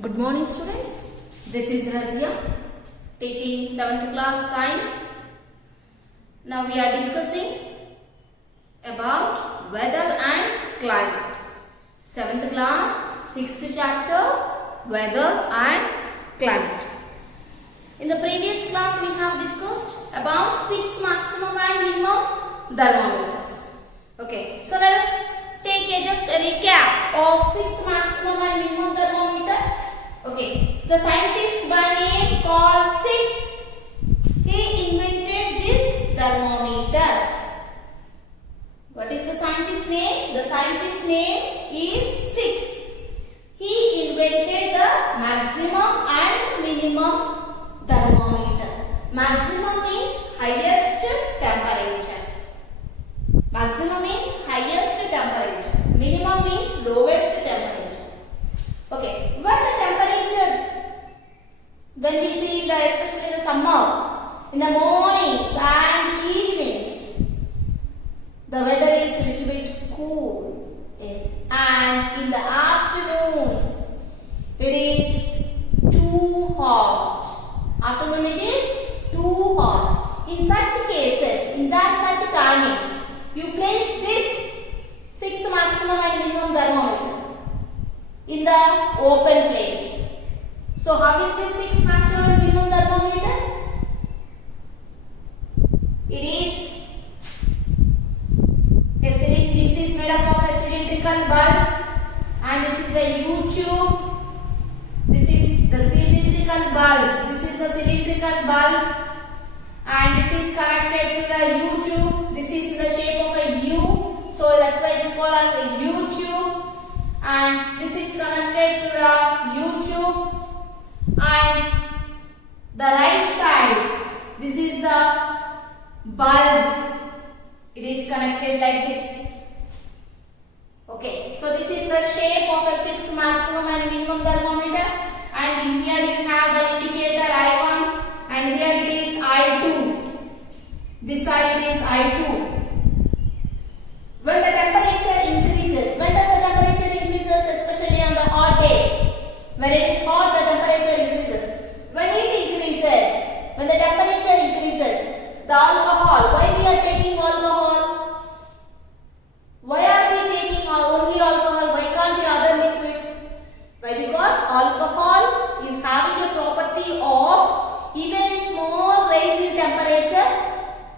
Good morning students, this is Razia teaching 7th class science. Now we are discussing about weather and climate. 7th class, 6th chapter, weather and climate. In the previous class we have discussed about 6 maximum and minimum thermometers. Okay, so let us take just a recap of 6 maximum and minimum thermometer. Okay, the scientist by name called Six, he invented this thermometer. What is the scientist's name? The scientist's name is Six. He invented the maximum and minimum thermometer. Maximum means highest temperature. Maximum means highest temperature. Minimum means lowest temperature. Okay, what's the temperature? When we see especially in the summer, in the mornings and evenings, the weather is a little bit cool. And in the afternoons, it is too hot. Afternoon it is too hot. In such cases, in that such timing, you place this 6 maximum and minimum thermometer in the open place. So how is this 6 maximum and minimum thermometer? It is a this is made up of a cylindrical bulb, and this is a U-tube. This is the cylindrical bulb. This is the cylindrical bulb, and this is connected to the U-tube. This is in the shape of a U, so that's why it is called as a U-tube. And this is connected to the U-tube, and the right side, this is the bulb. It is connected like this. Okay, so this is the shape of a 6 maximum and minimum thermometer, and here you have the indicator I1, and here it is I2. This side it is I2. When the temperature increases, when does the temperature increases? Especially on the hot days. When it is hot, the temperature increases. When it increases, when the temperature increases, the alcohol, why we are taking alcohol? Why are we taking only alcohol? Why can't the other liquid? Why? Because alcohol is having a property of even a small rise in temperature.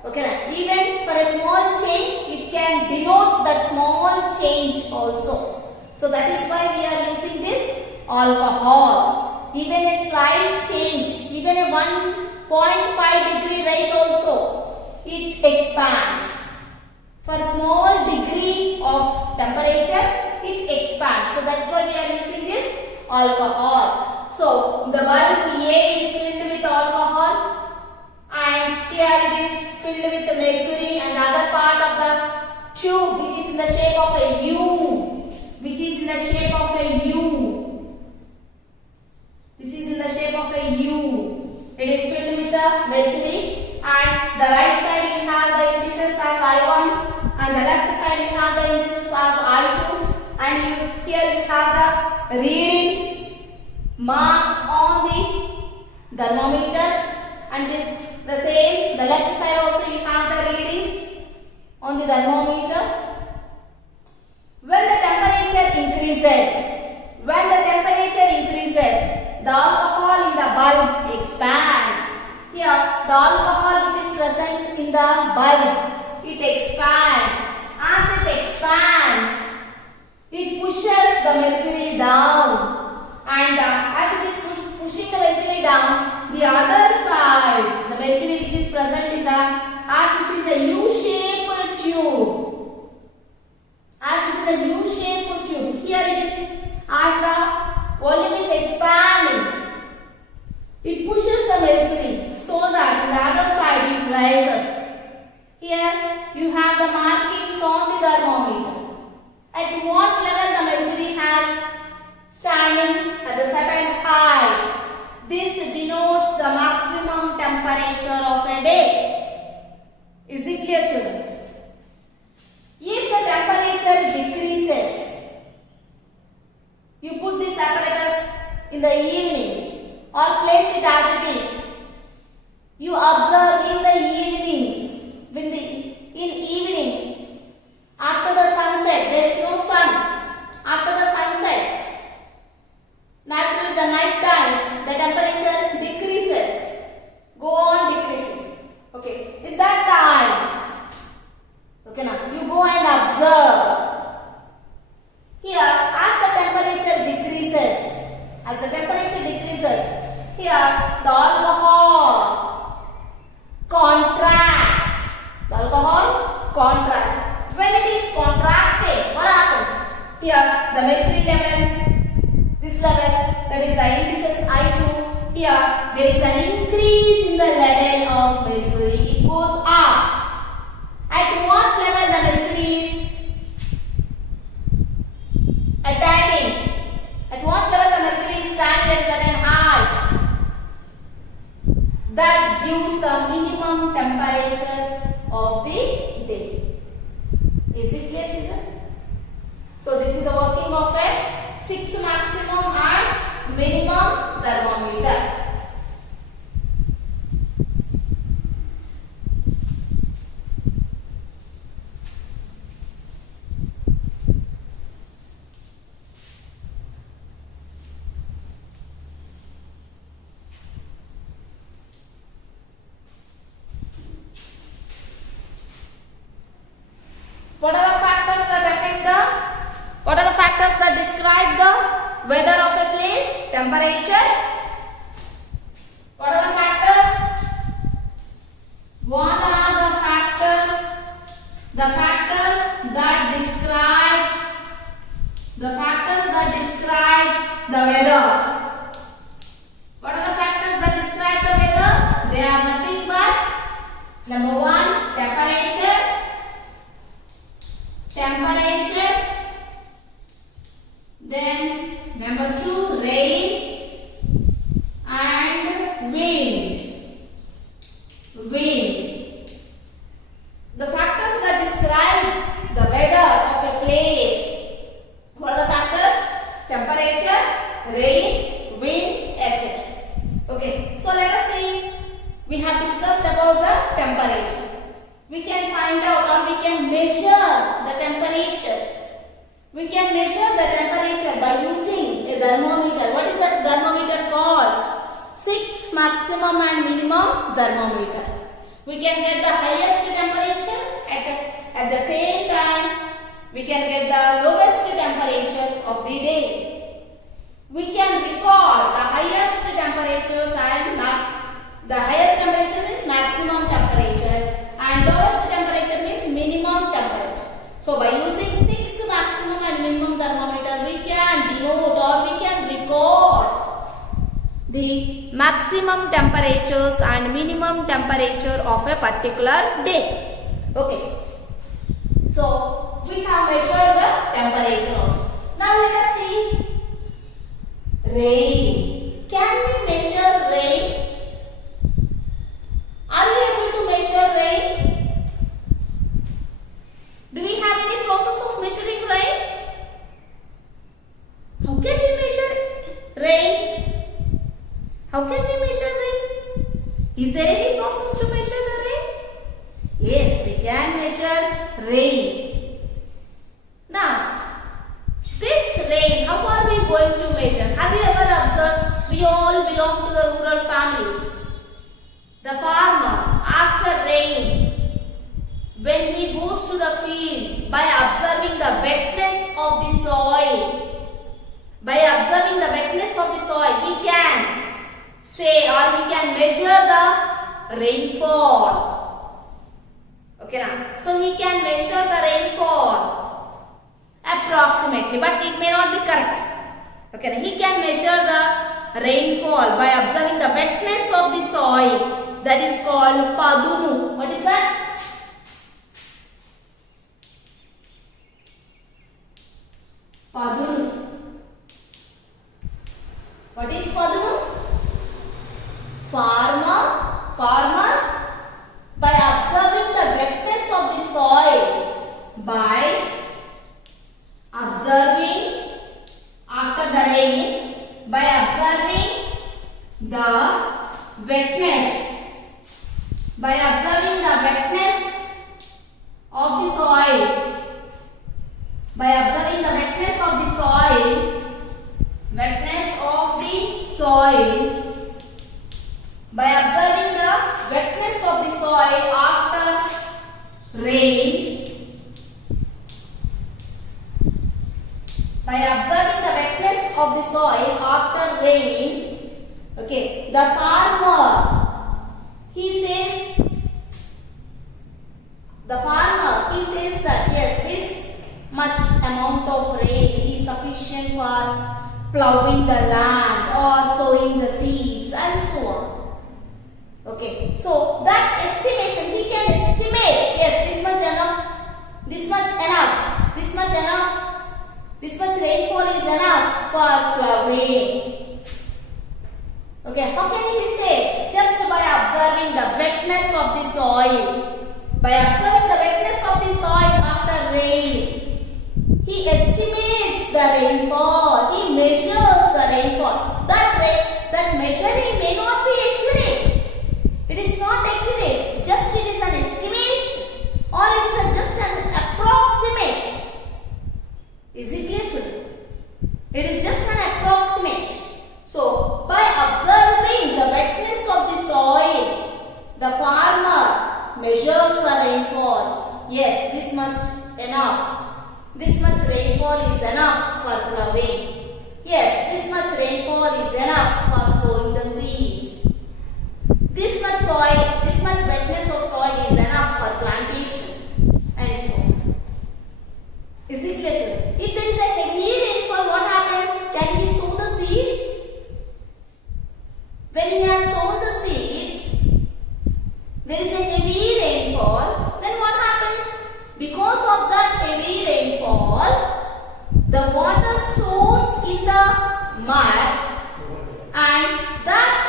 Okay, even for a small change, it can denote that small change also. So that is why we are using this alcohol. Even a slight change, even a 1.5 degree rise also, it expands. For a small degree of temperature, it expands. So that's why we are using this alcohol. So the bulb A is filled with alcohol, and here it is filled with mercury, and the other part of the tube, which is in the shape of a U, which is in the shape of a U. This is in the shape of a U. It is filled with the mercury, and the right side you have the indices as I1, and the left side you have the indices as I2, and here you have the readings marked on the thermometer, and the same, the left side also you have the readings on the thermometer. When the temperature increases, the alcohol in the bulb expands. Here, the alcohol which is present in the bulb, it expands. As it expands, it pushes the mercury down, and as it is pushing the mercury down, the other side, the mercury which is present in the, as this is a U-shaped tube, as it is a U-shaped tube, here it is, as the volume is expanding, it pushes the mercury so that on the other side it rises. Here you have the markings on the thermometer. At what level the mercury has standing at a certain height. This denotes the maximum temperature of a day. Is it clear, children? If the temperature decreases, you put this apparatus in the evenings, or place it as it is. You observe in the evenings. In evenings, after the sunset, there is no sun. After the sunset, naturally the night times, the temperature decreases. Go on decreasing. Okay, in that time, okay, now you go and observe. Here, as the temperature decreases, here the alcohol contracts. The alcohol contracts. When it is contracting, what happens? Here, the mercury level, this level, that is the indices I2. Here, there is an increase in the level of mercury. It goes up. At what level the mercury is attaining? At what level the mercury is standing at a certain height? That gives the minimum temperature of the day. Is it clear, children? So this is the working of a 6 maximum and minimum thermometer. What are the factors that describe the weather of a place? Temperature. What are the factors? What are the factors? The factors that describe the weather. What are the factors that describe the weather? They are nothing but number 1, temperature. Then number 2, rain and wind. The factors that describe the weather of a place. What are the factors? Temperature, rain, wind, etc. Okay, so let us see. We have discussed about the temperature. We can find out, or we can measure the temperature. We can measure the temperature by using a thermometer. What is that thermometer called? 6 maximum and minimum thermometer. We can get the highest temperature at the same time. We can get the lowest temperature of the day. We can record the highest temperatures and the highest temperature is maximum temperature and lowest temperature means minimum temperature. So by using 6 maximum and minimum thermometer, we can denote or we can record the maximum temperatures and minimum temperature of a particular day. Okay. So we have measured the temperature also. Now let us see rain. Can we measure rain? Are we able to measure rain? Do we have any process of measuring rain? How can we measure rain? How can we measure rain? Is there any process to measure the rain? Yes, we can measure rain. Now, this rain, how are we going to measure? Have you ever observed? We all belong to the rural families. The farmer, after rain, when he goes to the field, by observing the wetness of the soil, he can say or he can measure the rainfall. Okay, now, so he can measure the rainfall approximately, but it may not be correct. Okay, now, he can measure the rainfall by observing the wetness of the soil. That is called Padumu. What is that? Padumu. What is Padumu? Farmers by observing the wetness of the soil, by observing after the rain, by observing the wetness. By observing the wetness of the soil, by observing the wetness of the soil, by observing the wetness of the soil after rain, by observing the wetness of the soil after rain, okay, the farmer, he says that yes, this much amount of rain is sufficient for plowing the land or sowing the seeds and so on. Okay, so that estimation, he can estimate, yes, this much enough, this much enough, this much enough, this much rainfall is enough for plowing. Okay, how can he say? Just by observing the wetness of the soil. By observing the wetness of the soil after rain, he estimates the rainfall, he measures the rainfall. That measuring may not be accurate. It is not accurate, just it is an estimation or it is just an approximate. Is it clear children? It is just an approximate. So, by observing the wetness of the soil, the farmer measures the rainfall. Yes, this much enough. This much rainfall is enough for plowing. Yes, this much rainfall is enough for sowing the seeds. This much soil, this much wetness of soil is enough for plantation and so on. Is it clear? If there is a heavy rainfall, what happens? Can we sow the seeds? When he has sown the seeds, there is a heavy rainfall, then what happens? Because of that heavy rainfall, the water stores in the mud and that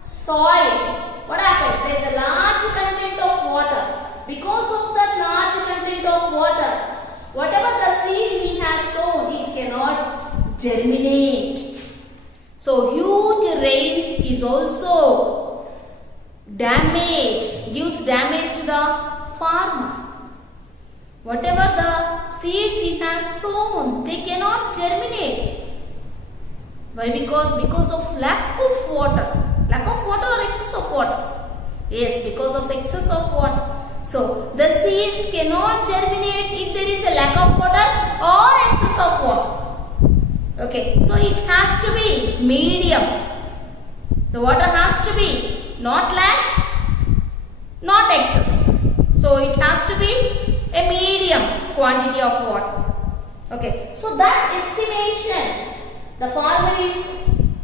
soil, what happens? There is a large content of water. Because of that large content of water, whatever the seed he has sown, it cannot germinate. So huge rains is also damage, gives damage to the farmer. Whatever the seeds he has sown, they cannot germinate. Why? Because of lack of water. Lack of water or excess of water? Yes, because of excess of water. So, the seeds cannot germinate if there is a lack of water or excess of water. Okay, so it has to be medium. The water has to be not lack, not excess. So, it has to be a medium quantity of water. Okay, so that estimation, the farmer is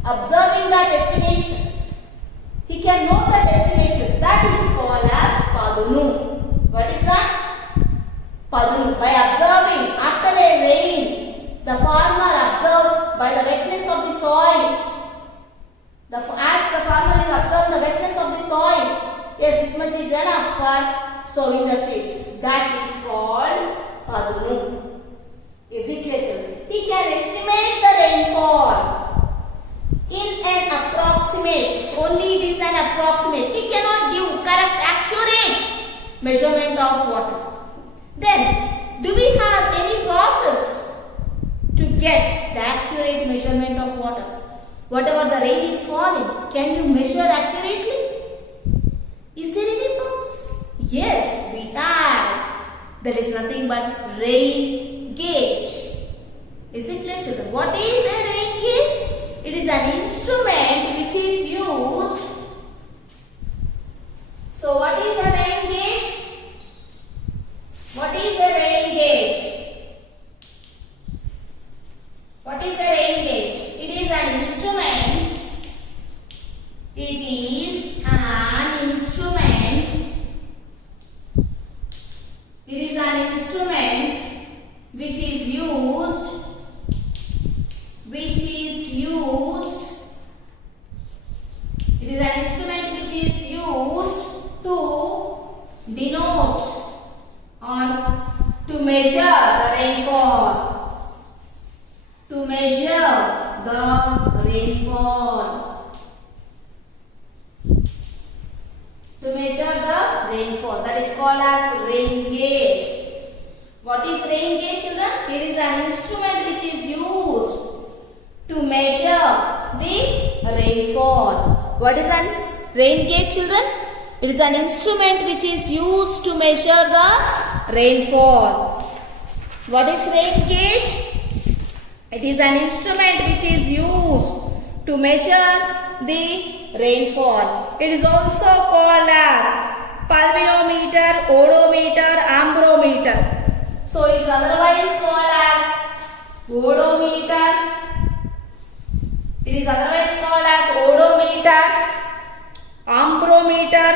observing that estimation. He can note that estimation. That is called as Padunu. What is that? Padunu. By observing after a rain, the farmer observes by the wetness of the soil. As the farmer is observing the wetness of the soil, yes, this much is enough for sowing the seeds. That is called Padunu. Is it clear, children? He can estimate the rainfall in an approximate. Only it is an approximate. He cannot give correct, accurate measurement of water. Then, do we have any process to get the accurate measurement of water? Whatever the rain is falling, can you measure accurately? Is there any process? Yes, we have. That is nothing but rain gauge. Is it clear, children? What is a rain gauge? It is an instrument which is used. So, what is a rain gauge? What is a rain gauge? What is a rain gauge? It is an instrument. It is an instrument. It is an instrument which is used. It is an instrument which is used to denote or to measure the rainfall. To measure the rainfall. To measure the rainfall. That is called as rain gauge. What is rain gauge, children? It is an instrument which is used to measure the rainfall. What is an rain gauge, children? It is an instrument which is used to measure the rainfall. What is rain gauge? It is an instrument which is used to measure the rainfall. It is also called as pluviometer, odometer, ambrometer. So it is otherwise called as odometer. It is otherwise called as odometer, ambrometer,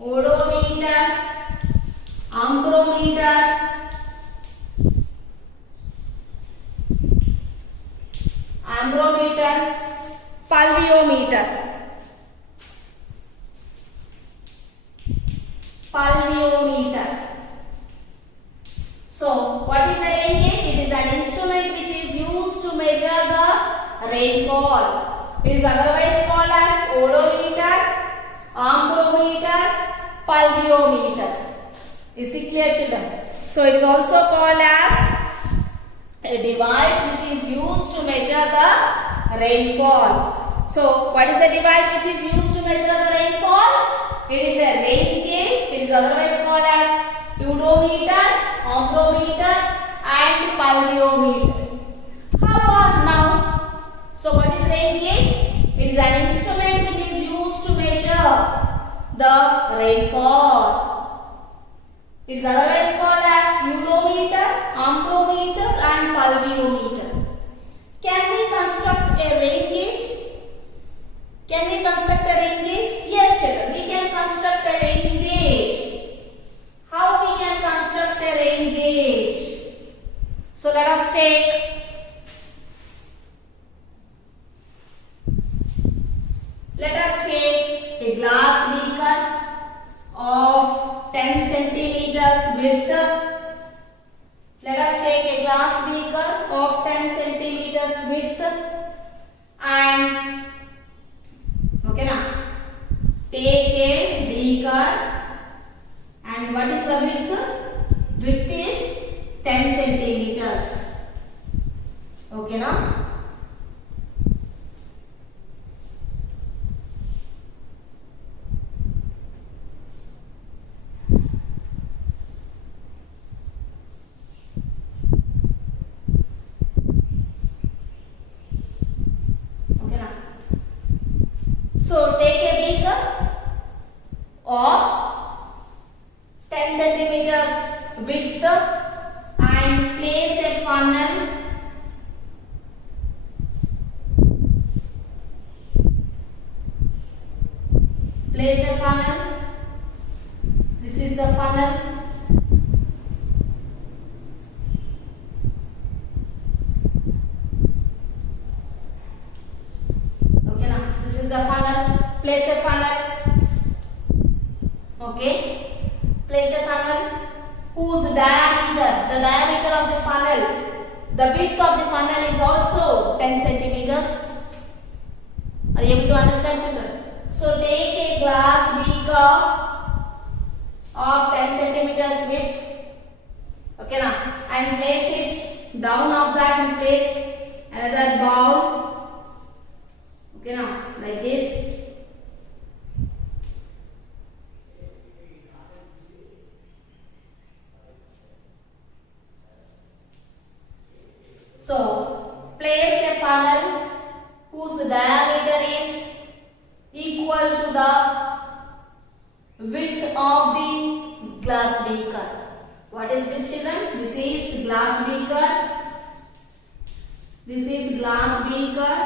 odometer, ambrometer, ambrometer, pluviometer. Pluviometer. So, what is a rain gauge? It is an instrument which is used to measure the rainfall. It is otherwise called as odometer, ambrometer, pluviometer. Is it clear, children? So, it is also called as a device which is used to measure the rainfall. So, what is the device which is used to measure the rainfall? It is a rain gauge. It is otherwise called as odometer, ambrometer, and pluviometer. How about now? So, what is rain gauge? It is an instrument which is used to measure the rainfall. It is otherwise called as odometer, ambrometer, and pluviometer. Can we construct a rain gauge? Can we construct a rain gauge? Yes, children. We can construct a rain gauge. How we can construct a rain gauge? So let us take a glass beaker of 10 centimeters width. Let us take a glass beaker of 10 centimeters width and take a beaker, and what is the width? Width is 10 centimeters. Okay, now? So take a beaker of 10 centimeters width and place a funnel . Place a funnel. This is the funnel. Okay, now this is the funnel. Place a funnel. Okay. Place a funnel whose diameter, the diameter of the funnel, the width of the funnel is also 10 centimeters. Are you able to understand, children? So take a glass beaker of 10 centimeters width. Okay, now, and place it down of that. You place another bowl. Okay, now, like this. So, place a funnel whose diameter is equal to the width of the glass beaker. What is this, children? This is glass beaker. This is glass beaker.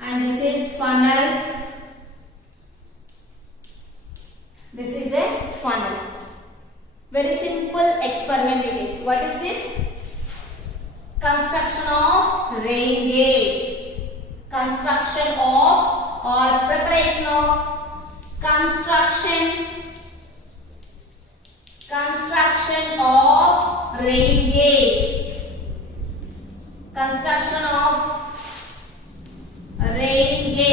And this is funnel. This is a funnel. Very simple experiment it is. What is this? Construction of rain gauge. Construction of or preparation of construction of rain gauge. Construction of rain gauge.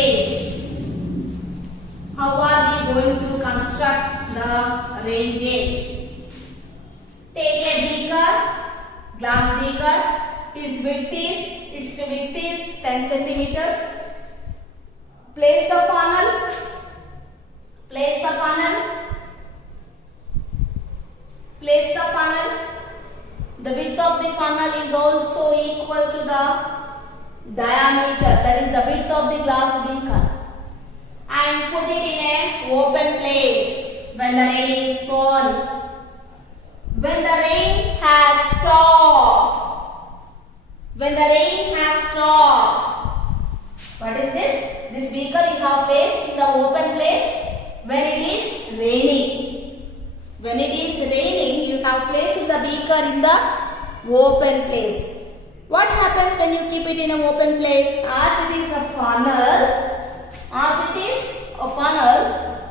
glass beaker. Its width is 10 centimeters. Place the funnel. Place the funnel. Place the funnel. The width of the funnel is also equal to the diameter, that is the width of the glass beaker, and put it in an open place when the rain is falling. When the rain has stopped. When the rain has stopped. What is this? This beaker you have placed in the open place when it is raining. When it is raining, you have placed the beaker in the open place. What happens when you keep it in an open place? As it is a funnel,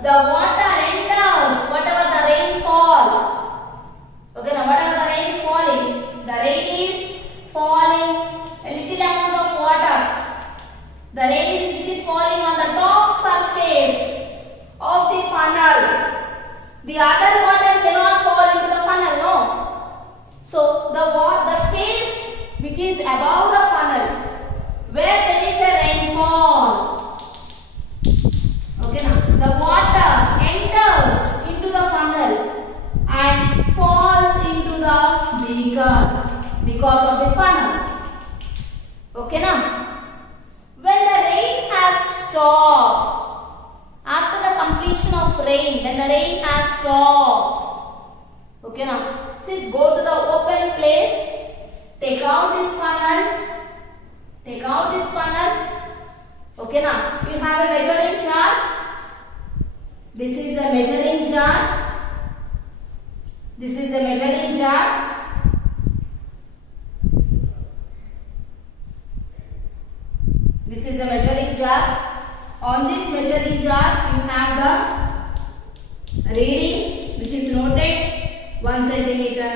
the water enters whatever the rainfall. Okay, now whatever the rain is falling, the rain is falling a little amount of water. The rain is which is falling on the top surface of the funnel. The other water cannot fall into the funnel, no. So the space which is above the funnel, where there is a rainfall. Okay, now the water enters into the funnel and falls into the beaker because of the funnel. Okay, now when the rain has stopped, after the completion of rain, when the rain has stopped, okay, now since go to the open place, take out this funnel. Okay, now you have a measuring jar. This is a measuring jar. This is a measuring jar. This is a measuring jar. On this measuring jar, you have the readings which is noted 1 centimeter,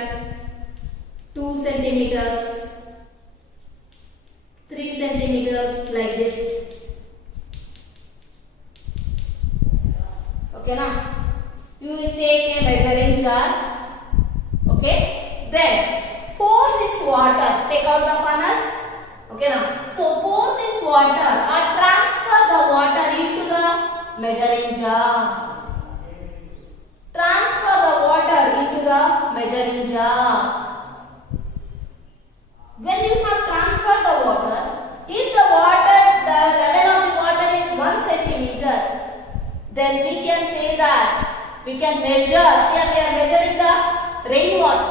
2 centimeters, 3 centimeters, like this. Okay, now you will take a measuring jar. Okay, then pour this water. Take out the funnel. Okay, now so pour this water or transfer the water into the measuring jar. Transfer the water into the measuring jar. When you have transferred the water, if the level of the water is 1 centimeter, then we can say that we can measure. Here we are measuring the rainwater.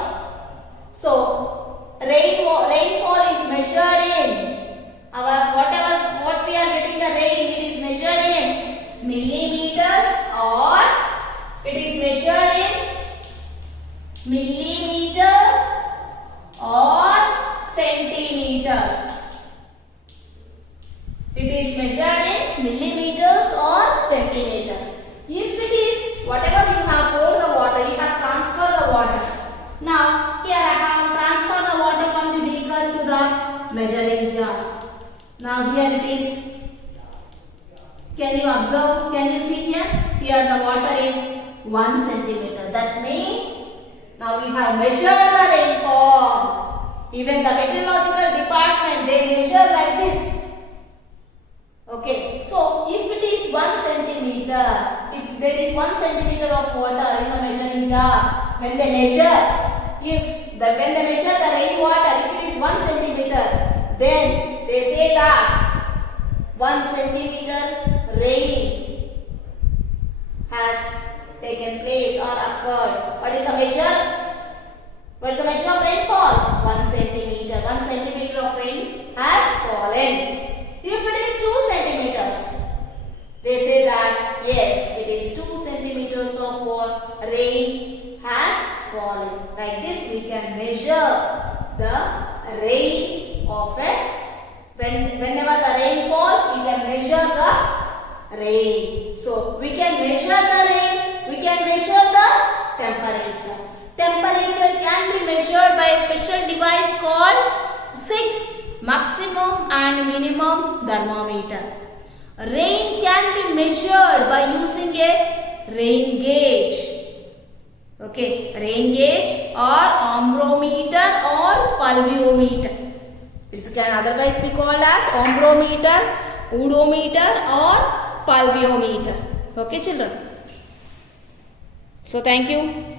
So rainfall is measured in what we are getting the rain, it is measured in millimeters or it is measured in millimeter or centimeters. It is measured in millimeters or centimeters. If it is whatever you have poured the water, you have transferred the water. Now here I have transferred the water from the beaker to the measuring jar. Now here it is. Can you observe? Can you see here? Here the water is 1 centimeter. That means now we have measured the rainfall. Even the meteorological department, they measure like this. Okay. So if it is 1 centimeter, if there is 1 centimeter of water in the measuring jar, when they measure, when they measure the rainwater, if it is 1 centimeter, then they say that 1 centimeter rain has taken place or occurred. What is the measure? What is the measure of rainfall? 1 centimeter. 1 centimeter of rain has fallen. If it is 2 centimeters, they say that yes, it is 2 centimeters of rain has fallen. Like this, we can measure the rain of whenever the rain falls, we can measure the rain. So we can measure the rain, we can measure the temperature. Temperature can be measured by a special device called 6 maximum and minimum thermometer. Rain can be measured by using a rain gauge. Okay, rain gauge or ombrometer or pulviometer. It can otherwise be called as ombrometer, odometer or pulviometer. Okay children. So thank you.